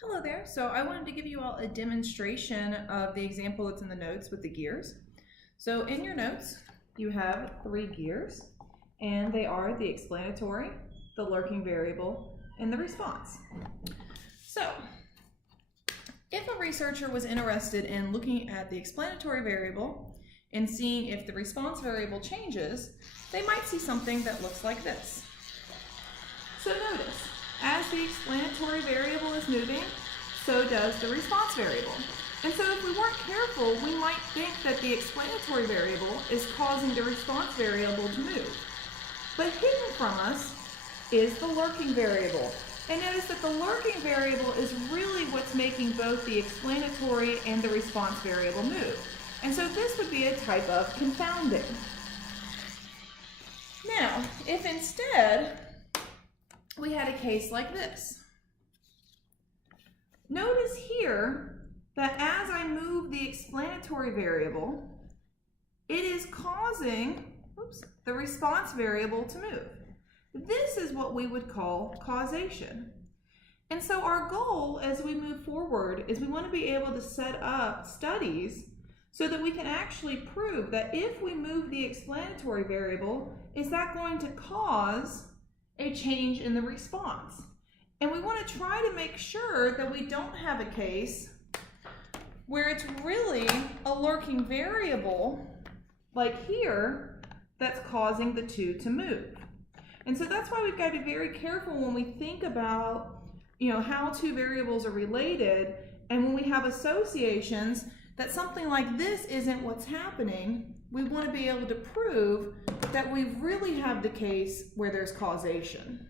Hello there. So I wanted to give you all a demonstration of the example that's in the notes with the gears. So in your notes, you have 3 gears, and they are the explanatory, the lurking variable, and the response. So if a researcher was interested in looking at the explanatory variable and seeing if the response variable changes, they might see something that looks like this. So notice, as the explanatory variable is moving, so does the response variable. And so if we weren't careful, we might think that the explanatory variable is causing the response variable to move. But hidden from us is the lurking variable. And notice that the lurking variable is really what's making both the explanatory and the response variable move. And so this would be a type of confounding. Now, if instead we had a case like this. Notice here that as I move the explanatory variable, it is causing the response variable to move. This is what we would call causation. And so our goal as we move forward is we want to be able to set up studies so that we can actually prove that if we move the explanatory variable, is that going to cause a change in the response? And we want to try to make sure that we don't have a case where it's really a lurking variable, like here, that's causing the two to move. And so that's why we've got to be very careful when we think about, how two variables are related, and when we have associations, that something like this isn't what's happening. We want to be able to prove that we really have the case where there's causation.